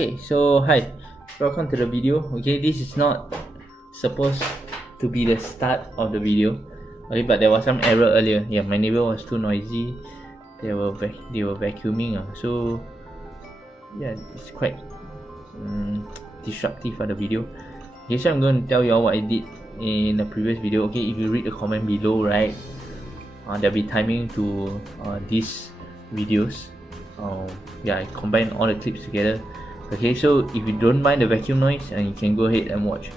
Okay, so hi, welcome to the video. Okay, this is not supposed to be the start of the video. Okay, but there was some error earlier. Yeah, my neighbor was too noisy. They were vacuuming. So yeah, it's quite disruptive for the video. Okay, so I'm going to tell you all what I did in the previous video. Okay, if you read the comment below, right, there'll be timing to these videos. Yeah, I combined all the clips together. Okay, so if you don't mind the vacuum noise, and you can go ahead and watch.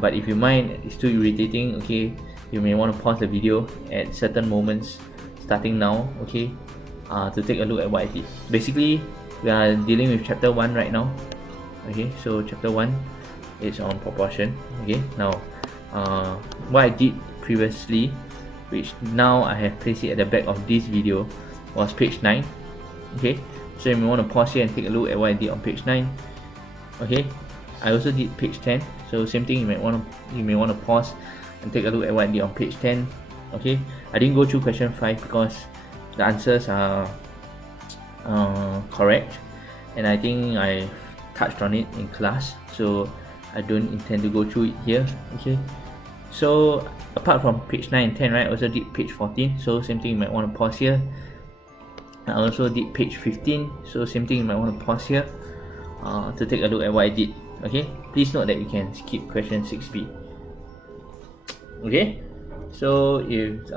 But if you mind, it's too irritating. Okay, you may want to pause the video at certain moments, starting now. Okay, to take a look at what I did. Basically, we are dealing with chapter 1 right now. Okay, so chapter 1 is on proportion. Okay, now what I did previously, which now I have placed it at the back of this video, was page 9. Okay, so you may want to pause here and take a look at what I did on page 9. Okay, I also did page 10, so same thing, you may want to pause and take a look at what I did on page 10. Okay, I didn't go through question 5 because the answers are correct, and I think I touched on it in class, so I don't intend to go through it here. Okay, so apart from page 9 and 10, right, I also did page 14, so same thing, you might want to pause here. I also did page 15, so same thing, you might want to pause here to take a look at what I did. Okay, please note that you can skip question 6b. Okay, so if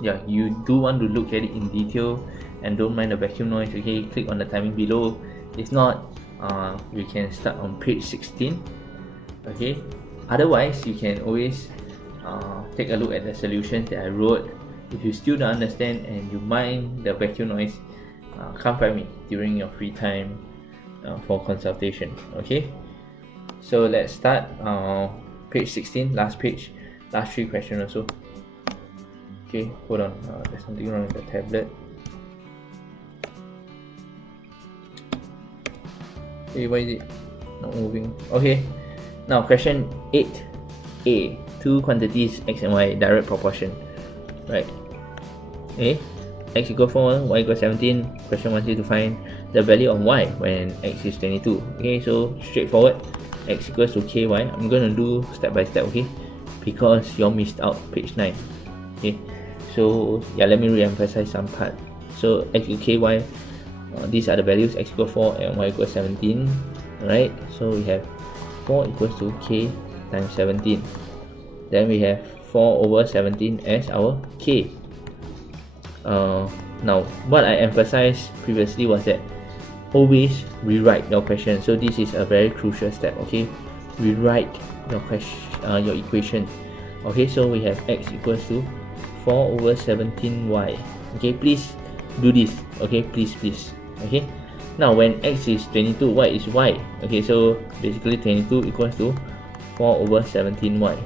yeah, you do want to look at it in detail and don't mind the vacuum noise, okay, click on the timing below. If not, you can start on page 16. Okay, otherwise you can always take a look at the solutions that I wrote. If you still don't understand and you mind the vacuum noise, come find me during your free time for consultation. Okay, so let's start. Page 16, last page, last 3 questions also. Okay, hold on, there's something wrong with the tablet. Hey, why is it not moving? Okay, now question 8a, two quantities x and y, direct proportion. Right, A, x equals 4, y equals 17. Question wants you to find the value of y when x is 22. Okay, so straightforward, x equals to ky. I'm going to do step by step, okay, because you all missed out page 9. Okay, so yeah, let me re-emphasize some part. So x equals ky, these are the values, x equals 4 and y equals 17. Alright, so we have 4 equals to k times 17. Then we have 4 over 17 as our k. Now, what I emphasized previously was that always rewrite your question. So this is a very crucial step. Okay, rewrite your question, your equation. Okay, so we have x equals to 4 over 17y. Okay, please do this. Okay, please. Okay, now when x is 22, what is y? Okay, so basically 22 equals to 4 over 17y.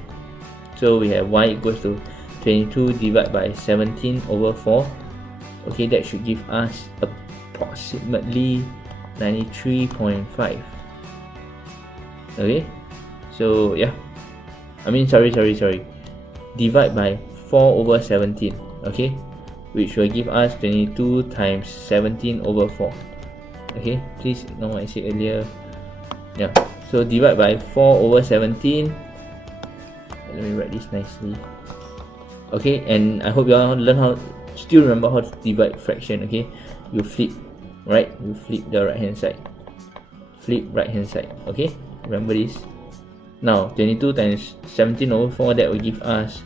So we have y equals to 22 divided by 17 over 4. Okay, that should give us approximately 93.5. Okay, so yeah, I mean sorry, divide by 4 over 17. Okay, which will give us 22 times 17 over 4. Okay, please ignore what I said earlier. Yeah, so divide by 4 over 17. Let me write this nicely. Okay, and I hope you all still remember how to divide fraction. Okay, you flip, right? You flip the right hand side. Flip right hand side. Okay, remember this. Now 22 times 17 over 4, that will give us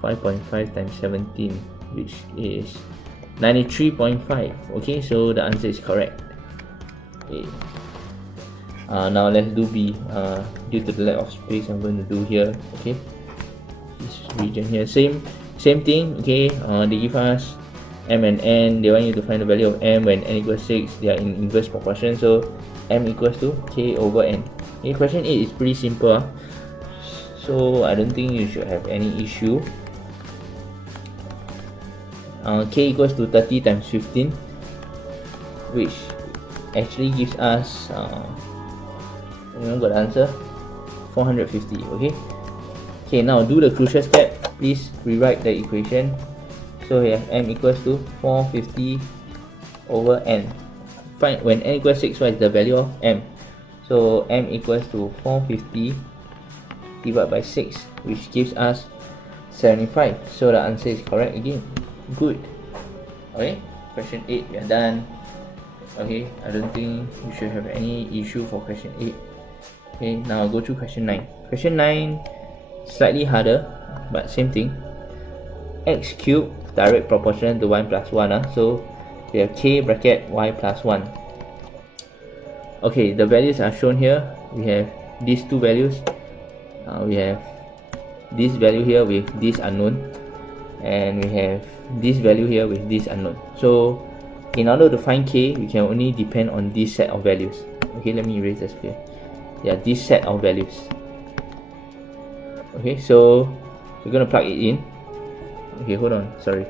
5.5 times 17, which is 93.5. Okay, so the answer is correct. Okay. Now let's do B. Due to the lack of space, I'm going to do here. Okay, this region here, same thing. Okay, they give us m and n. They want you to find the value of m when n equals 6. They are in inverse proportion, so m equals to k over n. Okay, question 8 is pretty simple. So I don't think you should have any issue. K equals to 30 times 15, which actually gives us remember the answer, 450. Okay, now do the crucial step. Please rewrite the equation. So we have m equals to 450 over n. find when n equals 6, what is the value of m? So m equals to 450 divided by 6, which gives us 75. So the answer is correct again. Good. Okay, question 8, we are done. Okay, I don't think you should have any issue for question 8. Okay, now I'll go to question 9. Question 9, slightly harder, but same thing. X cubed direct proportional to 1 plus 1. So we have k bracket y plus 1. Okay, the values are shown here. We have these two values. We have this value here with this unknown, and we have this value here with this unknown. So in order to find k, we can only depend on this set of values. Okay, let me erase this here. Yeah, this set of values. Okay, so we're gonna plug it in. Okay, hold on, sorry.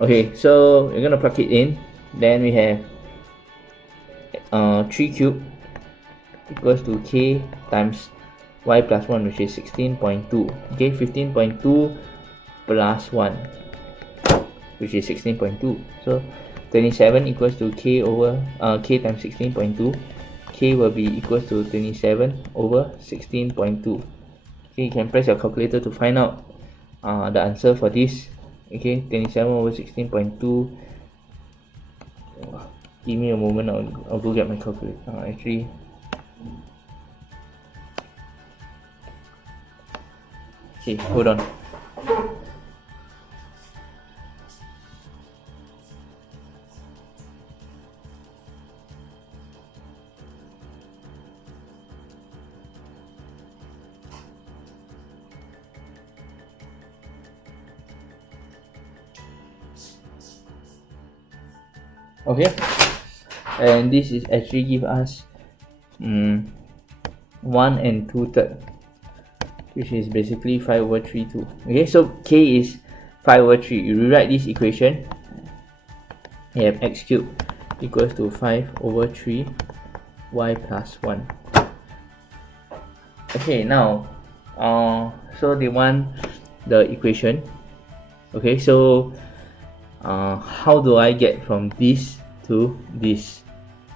Okay, so we're gonna plug it in. Then we have 3 cubed equals to k times y plus 1, which is 16.2. Okay, 15.2 plus 1, which is 16.2. So 27 equals to k over k times 16.2. K will be equals to 27 over 16.2. Okay, you can press your calculator to find out the answer for this. Okay, 27 over 16.2. Give me a moment, I'll go get my calculator. Actually, okay, hold on. Okay, and this is actually give us 1 and 2/3, which is basically 5 over 3 2. Okay, so k is 5 over 3. You rewrite this equation, you have x cubed equals to 5 over 3 y plus 1. Okay, now so they want the equation. Okay, so how do I get from this to this?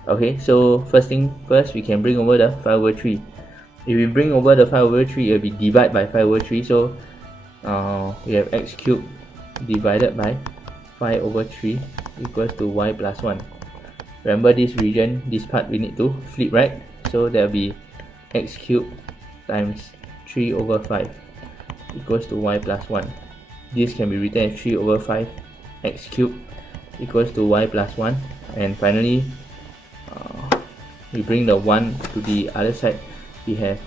Okay, so first thing first, we can bring over the 5 over 3. If we bring over the 5 over 3, it will be divided by 5 over 3. So we have x cubed divided by 5 over 3 equals to y plus 1. Remember this region, this part we need to flip, right? So there will be x cubed times 3 over 5 equals to y plus 1. This can be written as 3 over 5 x cubed equals to y plus 1. And finally, we bring the 1 to the other side. We have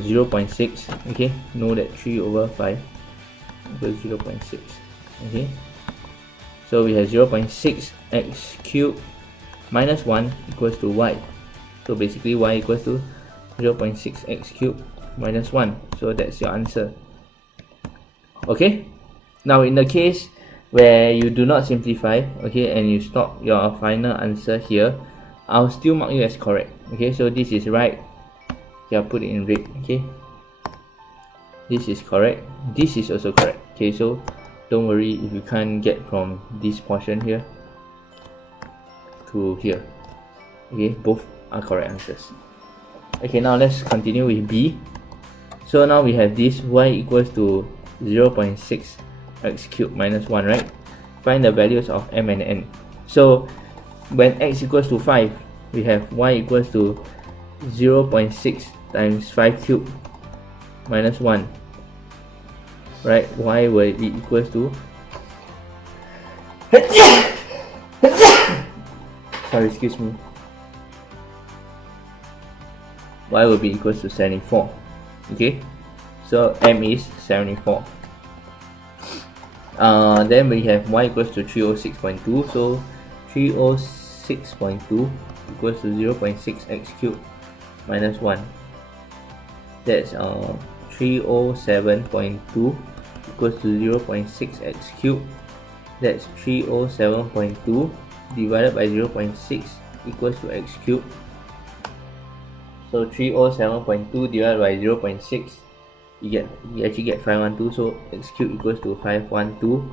0.6. Okay, know that 3 over 5 equals 0.6. Okay, so we have 0.6 x cubed minus 1 equals to y. So basically y equals to 0.6 x cubed minus 1. So that's your answer. Okay, now in the case where you do not simplify, okay, and you stop your final answer here, I'll still mark you as correct. Okay, so this is right. Okay, I'll put it in red. Okay, this is correct, this is also correct. Okay, so don't worry if you can't get from this portion here to here. Okay, both are correct answers. Okay, now let's continue with B. So now we have this y equals to 0.6 x cubed minus 1, right? Find the values of m and n. So when x equals to 5, we have y equals to 0.6 times 5 cubed minus 1, right? Y will be equals to sorry, excuse me. Y will be equals to 74. Okay, so m is 74. Then we have y equals to 306.2. So 306.2 equals to 0.6 x cubed minus 1. That's 307.2 equals to 0.6 x cubed. That's 307.2 divided by 0.6 equals to x cubed. So 307.2 divided by 0.6 you actually get 512. So x cubed equals to 512.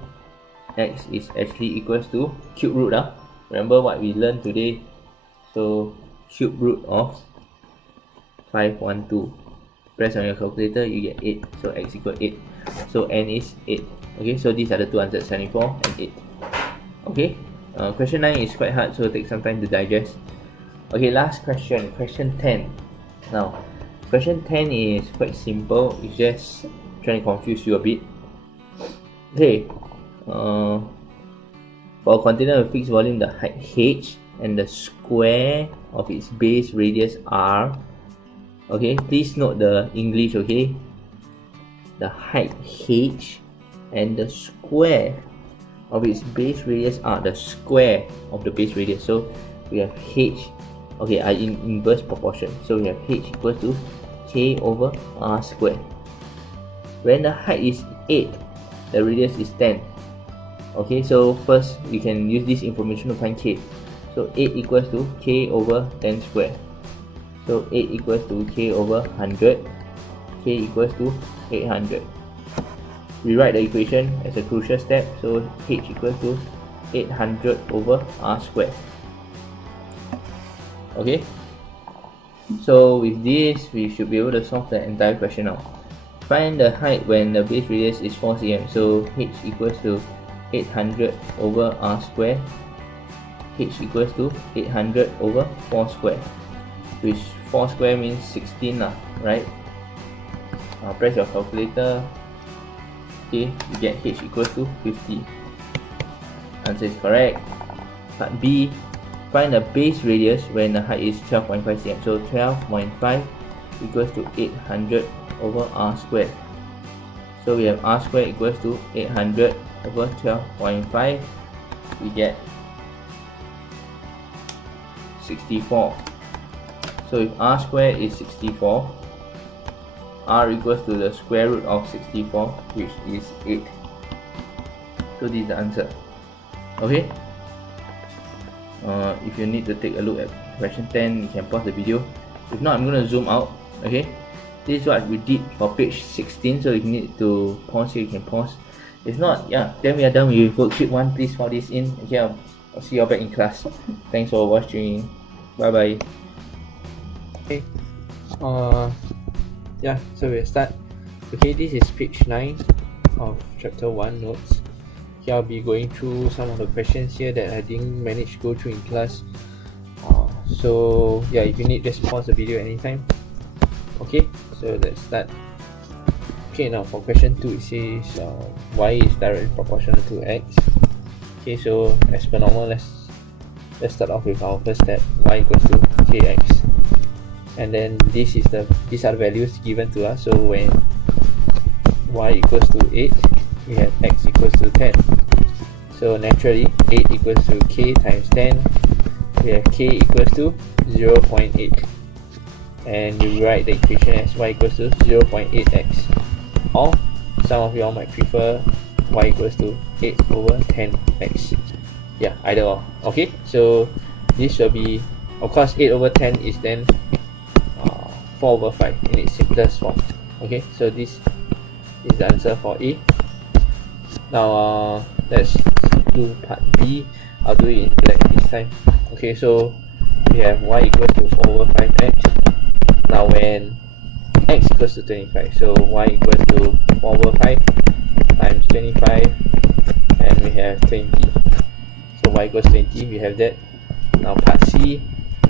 X is actually equals to cube root. Remember what we learned today? So cube root of 512. Press on your calculator, you get 8. So x equals 8. So n is 8. Okay, so these are the two answers, 74 and 8. Okay, question 9 is quite hard, so take some time to digest. Okay, last question, question 10. Now, question 10 is quite simple. It's just trying to confuse you a bit. Okay, for a container with fixed volume, the height h and the square of its base radius r. Okay, please note the English. Okay, the height h and the square of its base radius r, the square of the base radius. So we have h, okay, are in inverse proportion. So we have h equals to k over r squared. When the height is 8, the radius is 10. Okay, so first we can use this information to find k. So 8 equals to k over 10 squared. So 8 equals to k over 100. K equals to 800. Rewrite the equation as a crucial step. So h equals to 800 over r squared. Okay, so with this we should be able to solve the entire question now. Find the height when the base radius is 4 cm. So h equals to 800 over r squared. H equals to 800 over 4 squared, which 4 square means 16 right? Now press your calculator. Okay, you get h equals to 50. Answer is correct. Part B, find the base radius when the height is 12.5 cm. So 12.5 equals to 800 over r squared. So we have r squared equals to 800 over 12.5. We get 64. So if r squared is 64, r equals to the square root of 64, which is 8. So this is the answer. Okay, if you need to take a look at question 10, you can pause the video. If not, I'm going to zoom out. Okay, this is what we did for page 16. So if you need to pause here, you can pause. If not, yeah, then we are done with worksheet 1. Please file this in. Okay, I'll see you all back in class. Thanks for watching. Bye bye. Okay, yeah, so we'll start. Okay, this is page 9 of chapter 1 notes. Here I'll be going through some of the questions here that I didn't manage to go through in class. So yeah, if you need, just pause the video anytime. Okay, so let's start. Okay, now for question 2, it says y is directly proportional to x. Okay, so as per normal, let's start off with our first step. Y equals to kx, and then these are the values given to us. So when y equals to 8, we have x equals to 10. So naturally 8 equals to k times 10. We have k equals to 0.8, and you write the equation as y equals to 0.8x, or some of you all might prefer y equals to 8 over 10x. Yeah, either or. Okay, so this will be, of course, 8 over 10 is then 4 over 5 in its simplest form. Okay, so this is the answer for A. Now let's do part B. I'll do it in black this time. Okay, so we have y equals to 4 over 5x. Now when x equals to 25, so y equals to 4 over 5 times 25, and we have 20. So y equals 20, we have that. Now part C,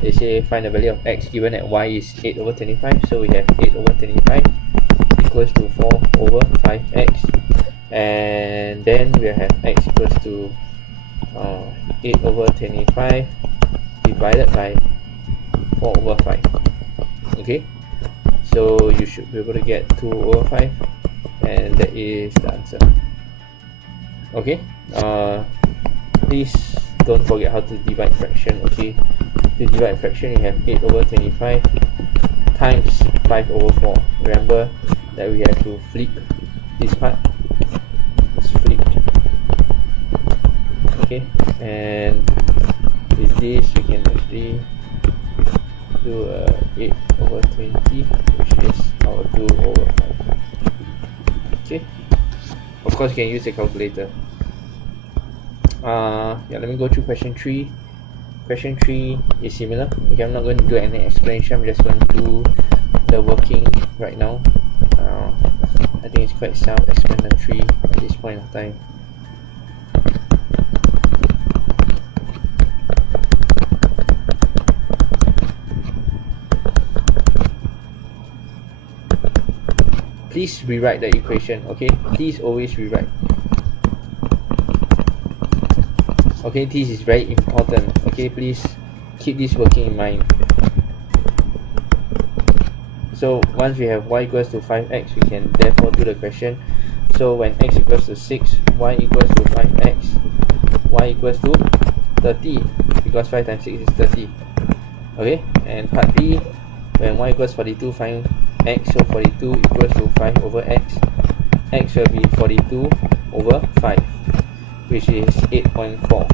they say find the value of x given that y is 8 over 25. So we have 8 over 25 equals to 4 over 5x, and then we have x equals to 8 over 25 divided by 4 over 5. Okay, so you should be able to get 2 over 5, and that is the answer. Okay, please don't forget how to divide fraction. Okay, to divide fraction, you have 8 over 25 times 5 over 4. Remember that we have to flip this part. It's flipped. Okay, and with this we can actually do 8 over 20, which is our 2 over 5. Okay, of course you can use a calculator. Yeah, let me go through question 3. Question 3 is similar. Okay, I'm not going to do any explanation, I'm just going to do the working right now. I think it's quite self-explanatory at this point of time. Please rewrite the equation, okay? Please always rewrite. Okay, this is very important. Okay, please keep this working in mind. So once we have y equals to 5x, we can therefore do the question. So when x equals to 6, y equals to 5x, y equals to 30, because 5 times 6 is 30. Okay, and part B, when y equals 42, find x, so 42 equals to 5 over x. X will be 42 over 5, which is 8.4.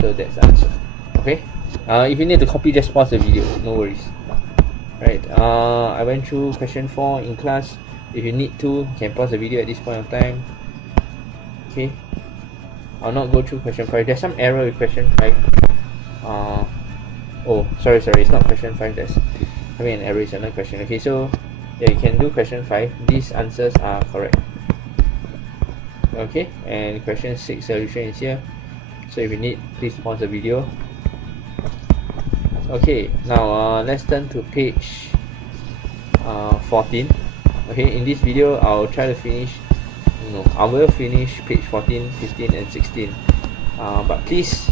So that's the answer. Okay, if you need to copy, just pause the video, no worries. Right, I went through question 4 in class. If you need to, you can pause the video at this point of time. Okay, I'll not go through question 5. There's some error with question 5. Oh, sorry, it's not question 5. There's an error is another question. Okay, so yeah, you can do question 5. These answers are correct. Okay, and question 6 solution is here. So if you need, please pause the video. Okay, now let's turn to page 14. Okay, in this video I'll try to finish, I will finish page 14, 15 and 16. But please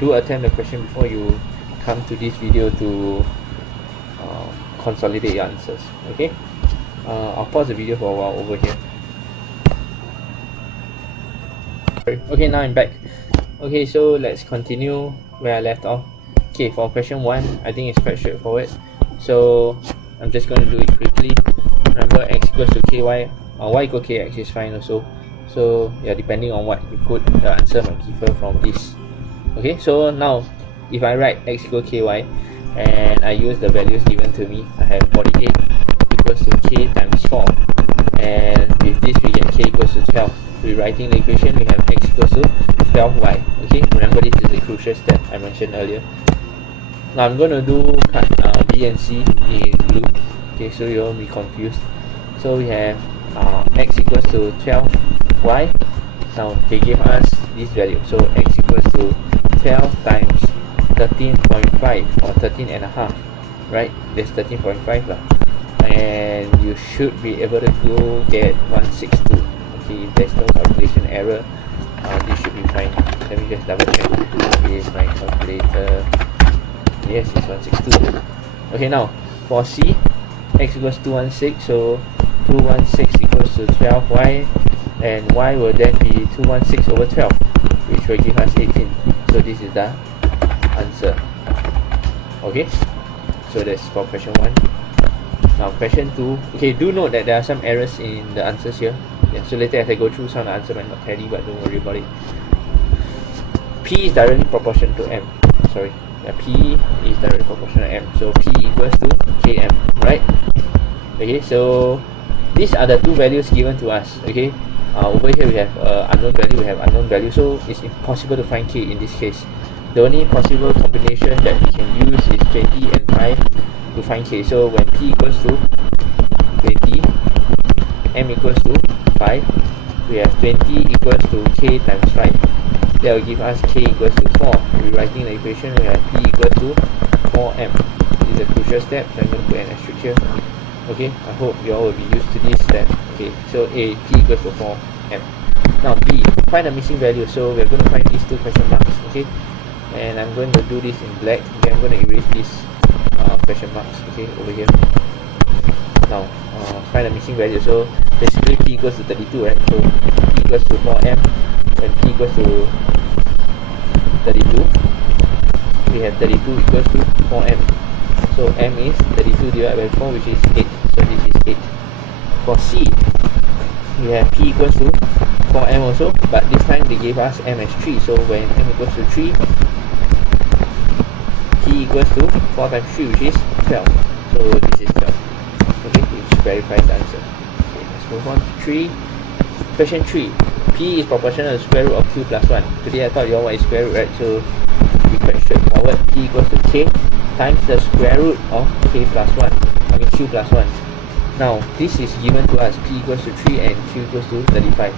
do attempt the question before you come to this video to consolidate your answers. Okay, I'll pause the video for a while over here. Okay, now I'm back. Okay, so let's continue where I left off. Okay, for question 1, I think it's quite straightforward. So I'm just going to do it quickly. Remember, x equals to ky, y equals kx is fine also. So yeah, depending on what you put, the answer might differ from this. Okay, so now if I write x equals ky and I use the values given to me, I have 48 equals to k times 4, and with this we get k equals to 12. Rewriting the equation, we have x equals to 12y. Okay, remember this is a crucial step I mentioned earlier. Now I'm going to do part B and C in blue. Okay, so you won't be confused. So we have x equals to 12y. Now they give us this value, so x equals to 12 times 13.5 or 13 and a half, right? That's 13.5 lah. And you should be able to go get 162. Okay, if there's no calculation error, this should be fine. Let me just double check with my calculator. Yes, it's 162. Okay, now for C, x equals 216, so 216 equals to 12y, and y will then be 216 over 12, which will give us 18. So this is the answer. Okay, so that's for question 1. Now question 2. Okay, do note that there are some errors in the answers here. Yeah, so later as I go through, some of the answer might not tally, but don't worry about it. P is directly proportional to M. Sorry. Yeah, P is directly proportional to M. So P equals to Km, right? Okay, so these are the two values given to us. Okay, over here we have unknown value, we have unknown value, so it's impossible to find K in this case. The only possible combination that we can use is 20 and 5 to find K. So when P equals to 20, M equals to 5, we have 20 equals to K times 5. That will give us K equals to 4. Rewriting the equation, we have P equals to 4M. This is a crucial step, so I'm going to put an asterisk here. Okay, I hope you all will be used to this step. Okay, so A, P equals to 4M. Now B, find the missing value. So we're going to find these two question marks. Okay, and I'm going to do this in black. Okay, I'm going to erase these question marks. Okay, over here. Now find the missing value. So basically P equals to 32, right? So P equals to 4M and P equals to 32. We have 32 equals to 4M. So M is 32 divided by 4, which is 8. So this is 8. For C, we have P equals to 4M also, but this time they gave us M as 3. So when M equals to 3, P equals to 4 times 3, which is 12. So this is 12. Okay, which verifies the answer. Okay, move on to 3. Question 3. P is proportional to the square root of q plus 1. Today I taught you all what is square root, right? So be quite straightforward. P equals to k times the square root of k plus 1. I mean q plus 1. Now this is given to us. P equals to 3 and q equals to 35.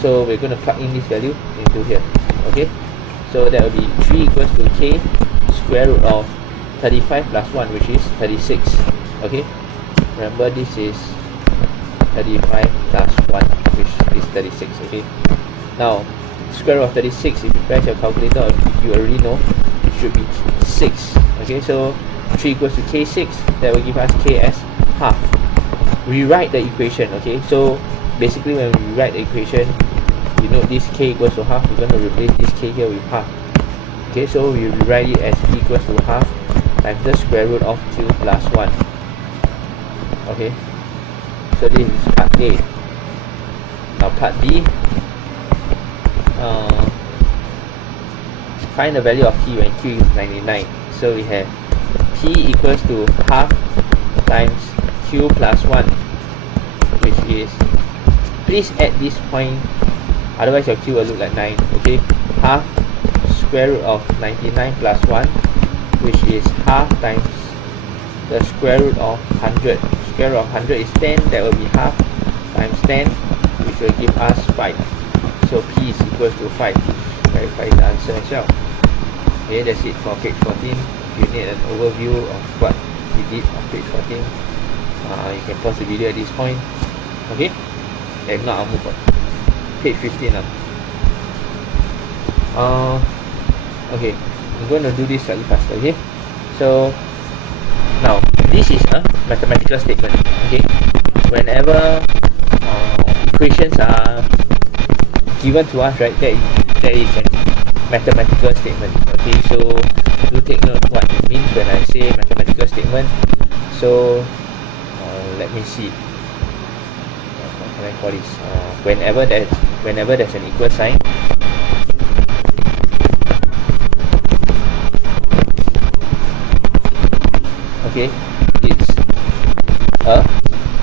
So we're going to plug in this value into here. Okay? So that will be 3 equals to k square root of 35 plus 1, which is 36. Okay? Remember, this is 35 plus 1, which is 36. Okay? Now, square root of 36, if you press your calculator, you already know it should be 6. Okay? So 3 equals to k6. That will give us k as half. Rewrite the equation. Okay? So basically, when we rewrite the equation, you note this k equals to half. We're going to replace this k here with half. Okay, so we rewrite it as p equals to half times the square root of q plus 1. Okay, so this is part A. Now part B, find the value of p when q is 99. So we have p equals to half times q plus 1, which is, please add this point, otherwise your q will look like 9. Okay, half square root of 99 plus 1, which is half times the square root of 100. Square root of 100 is 10, that will be half times 10, which will give us 5. So p is equals to 5. Verify the answer as well. Okay, that's it for page 14. If you need an overview of what we did on page 14, you can pause the video at this point. Okay, if not, I'll move on. Page 15 now. Okay, I'm going to do this slightly faster. Okay, so now this is a mathematical statement. Okay, whenever equations are given to us, right, that is a mathematical statement. Okay, so do take note what it means when I say mathematical statement. So let me see. What can I call this? Whenever there's an equal sign, okay, it's a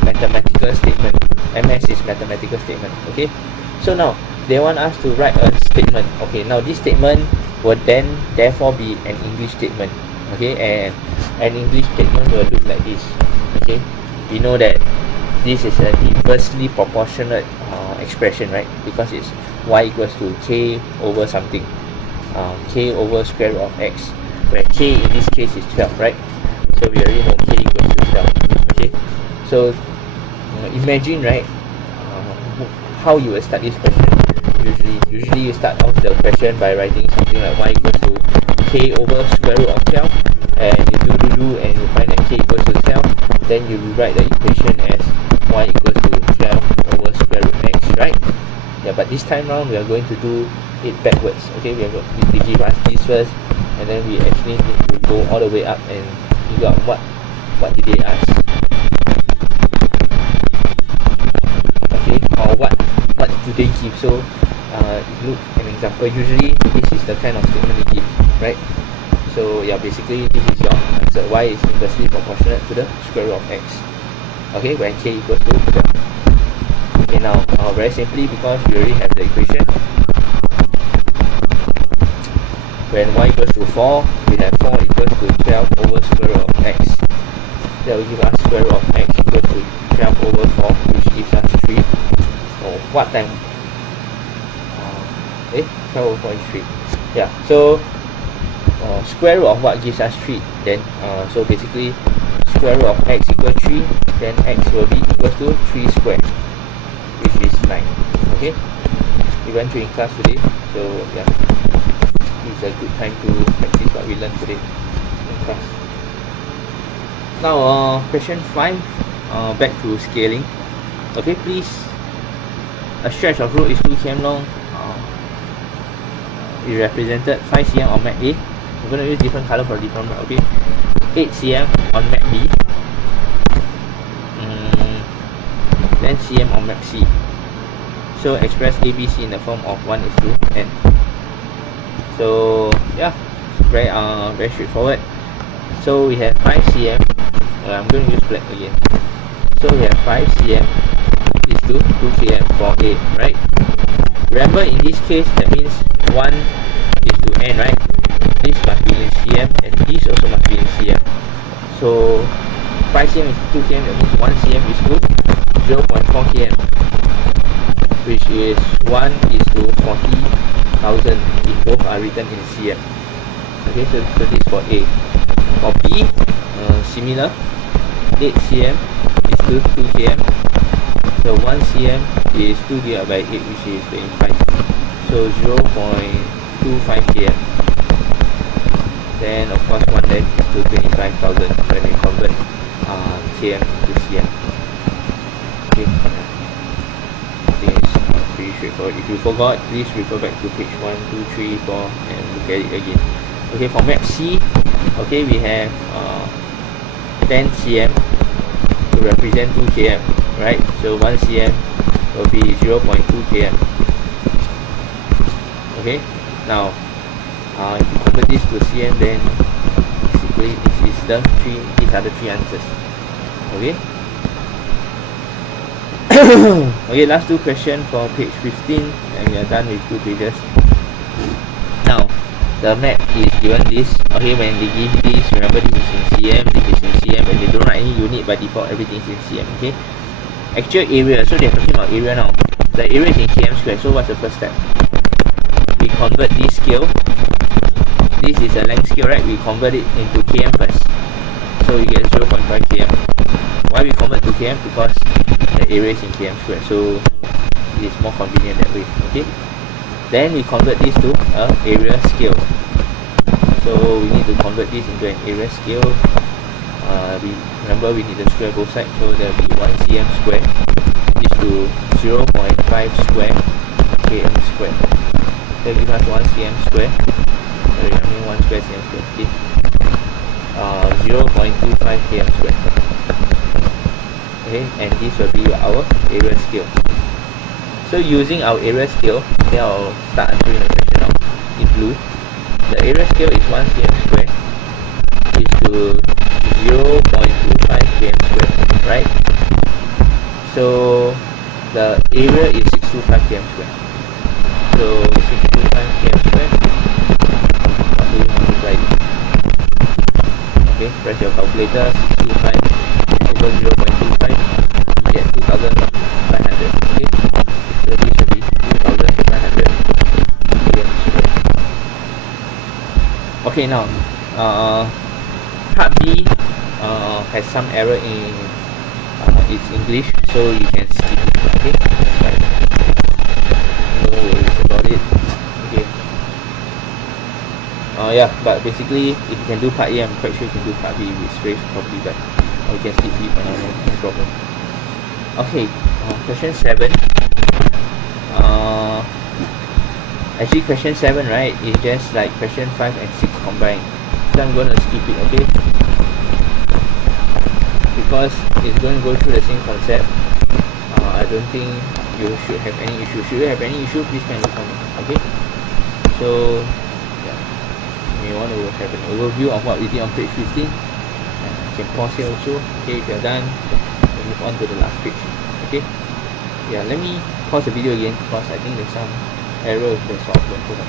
mathematical statement. MS is mathematical statement. Okay, so now they want us to write a statement. Okay, now this statement will then therefore be an English statement. Okay, and an English statement will look like this. Okay, we know that this is an inversely proportionate expression, right? Because it's y equals to k over something, k over square root of x, where k in this case is 12, right? So we already know k equals to 12. Okay, so imagine, right, how you will start this question. Usually you start off the question by writing something like y equals to k over square root of 12, and you do and you find that k equals to 12. Then you rewrite the equation as y equals to 12 over square root x, right? Yeah, but this time round we are going to do it backwards. Okay, they give us this first, and then we actually need to go all the way up and figure out what did they ask. Okay, or what do they give? So if you look an example, usually this is the kind of statement they give, right? So yeah, basically this is your answer. Y is inversely proportionate to the square root of x. Okay, when k equals to 12. Okay, now very simply, because we already have the equation, when y equals to 4, we have 4 equals to 12 over square root of x. That will give us square root of x equals to 12 over 4, which gives us 3. Oh, what time? 12 over 4 is 3. Yeah, so square root of what gives us 3? Then so basically square root of x equals 3, then x will be equals to 3 squared, which is 9. Okay, we went through in class today, so yeah, it's a good time to practice what we learned today in class. Now question 5, back to scaling. Okay, please, a stretch of road is 2 km long, is represented 5 cm on map A. I'm going to use different color for different map. Okay, 8 cm on map B, 10 cm on map C. So express ABC in the form of 1:n. So yeah, very straightforward. So we have 5 cm. I'm going to use black again. So we have 5 cm is to 2 km for A, right? Remember, in this case, that means 1 is to N, right? This must be in cm and this also must be in cm. So 5 cm is 2 km, that means 1 cm is to 0.4 km, which is 1 is to 40,000 if both are written in cm. Okay, so this is for A. For B, similar, 8 cm is to 2 km. So 1 cm is 2 divided by 8, which is 25. So 0.25 km. Then of course 1 leg is to 25,000 when we convert km to cm. Okay, I think it's pretty straightforward. If you forgot, please refer back to page 1, 2, 3, 4 and look at it again. Okay, for map C, okay, we have 10 cm to represent 2 km, right? So 1 cm will be 0.2 km. Okay, now if you convert this to cm, then basically these are the three answers. Okay. Okay, last two questions for page 15 and we are done with 2 pages. Now the map is given this. Okay, when they give this, remember this is in cm, this is in cm, and they don't write any unit by default, everything is in cm. Okay, actual area, so they're talking about area now. The area is in km square. So what's the first step? We convert this scale. This is a length scale, right? We convert it into km first. So we get 0.5 km. Why we convert to km? Because the area is in km square. So it is more convenient that way. Okay. Then we convert this to a area scale. So we need to convert this into an area scale. Remember we need to square both sides. So there will be 1 cm square is to 0.5 square km square. That gives us 1 cm square. Sorry, I mean 1 square cm square. Okay. 0.25 km square. Okay, and this will be our area scale. So using our area scale, okay, I'll start answering the question now in blue. The area scale is 1 cm square is to 0.25 km square, right? So the area is 625 km square. So 625 km square, what do we multiply it? Okay, press your calculator. 625 over 0.25, you get 2,500. Okay, so this will be 2,500 km square. Okay, now part B has some error in its English, so you can skip it. Okay, that's fine. No worries about it. Okay. Yeah, but basically, if you can do part A, I'm quite sure you can do part B with phrase properly, but we can skip B for now, no problem. Okay, question 7. Actually, question 7, right, is just like question 5 and 6 combined. So I'm going to skip it, okay? Because it's going to go through the same concept. I don't think you should have any issue. Should you have any issue, please kindly comment, okay? So, yeah, you want to have an overview of what we did on page 15. You can pause here also. Okay, if you're done, we'll move on to the last page. Okay? Yeah, let me pause the video again because I think there's some error with the software. Hold on.